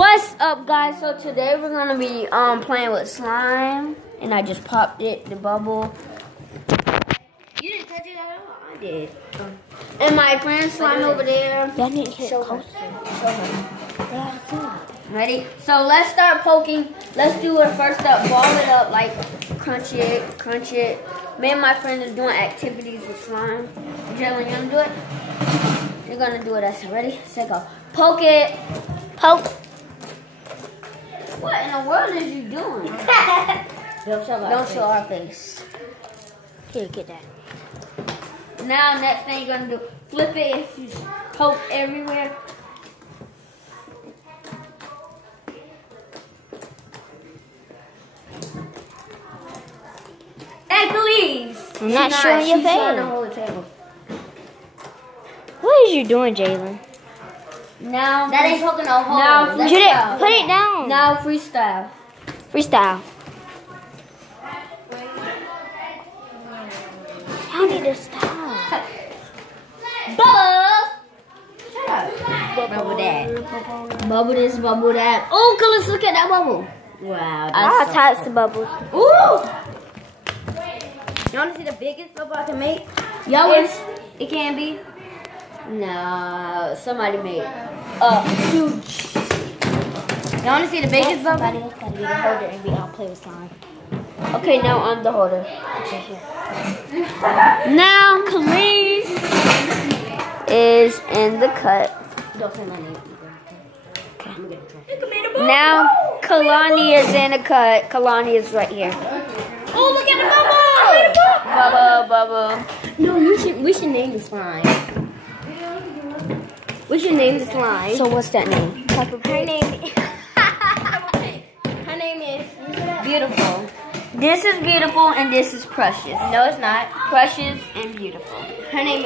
What's up, guys? So today we're gonna be playing with slime, and I just popped it, the bubble. You didn't touch it at all. I did. And my friend slime over there. Y'all need to get Show closer. her. Ready? So let's start poking. Let's do it first up. Ball it up, like crunch it, crunch it. Me and my friend is doing activities with slime. Jalen, you gonna do it? You're gonna do it. That's ready. Set go. Poke it. Poke. What in the world is you doing? Don't show our face. Here, get that. Now, next thing you're gonna do, flip it if you poke everywhere. Hey, please. I'm not showing your She's trying to face. hold the table. What is you doing, Jalen? Now, That ain't poking no hole. Now, That's Judith, how- put it down. Now, freestyle. Freestyle. Y'all need to stop. Bubble. Bubble that. Bubble this, bubble that. Oh, let's look at that bubble. Wow. All types of bubbles. Ooh. You want to see the biggest bubble I can make? Y'all It can be. No, somebody made huge. You want to see the biggest bubble? Somebody else gotta be the holder and we all play with slime. Okay, now I'm the holder. Now Khalees is in the cut. Don't say my name either. Okay. Now Kalani is in the cut. Kalani is right here. Oh, look at the bubble! Bubble. No, we should name the slime. We should name the slime. So what's that name? Her name is Beautiful. This is beautiful and this is precious. No, it's not. Precious and beautiful. Her name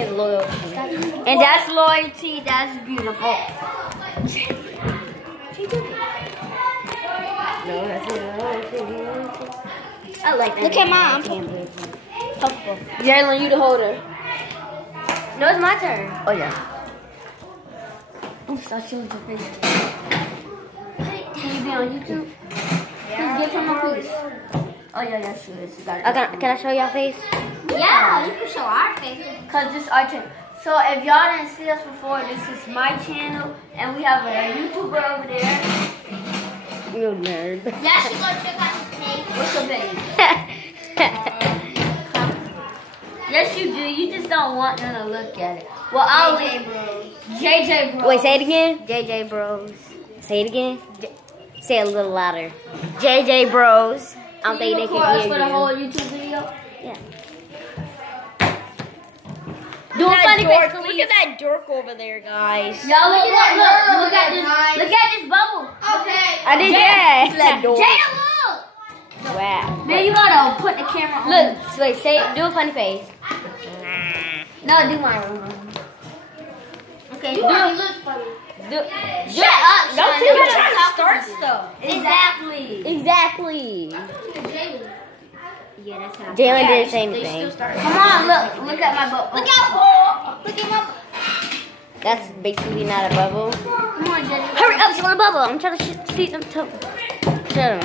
is Loyalty. And that's loyalty. That's beautiful. I like that. Look at mom. Jalen, you the holder. No, it's my turn. Oh yeah. Oops, I showed your face. Can you be on YouTube? Please give him a piece. Oh yeah, sure. You got it. Can I show y'all face? Yeah, you can show our face. Cause this is our channel. So if y'all didn't see us before, this is my channel, and we have a YouTuber over there. You nerd. Yeah, she gonna check out his page. What's your page? Yes, you do. You just don't want them to look at it. Well, I'll leave. JJ Bros. Wait, say it again. JJ Bros. Say it again. Say it a little louder. JJ Bros. I don't think they record us can for hear the whole you. YouTube video. Yeah. Do a funny face. Look at that dork over there, guys. Y'all look at this. Look at this bubble. Okay. I did that. That dork. Jada, look. Wow. Man, you gotta put the camera on. Look, wait, do a funny face. No, do my room. Okay. You look funny. Shut up, Don't Sean. tell me You're trying to talking start to me. stuff. Exactly. Exactly. Yeah, that's how. Jalen did the same thing. Come on, look at my bubble. Look at my. That's basically not a bubble. Come on, Jenny. Hurry up, it's a bubble. I'm trying to see them. Shut them.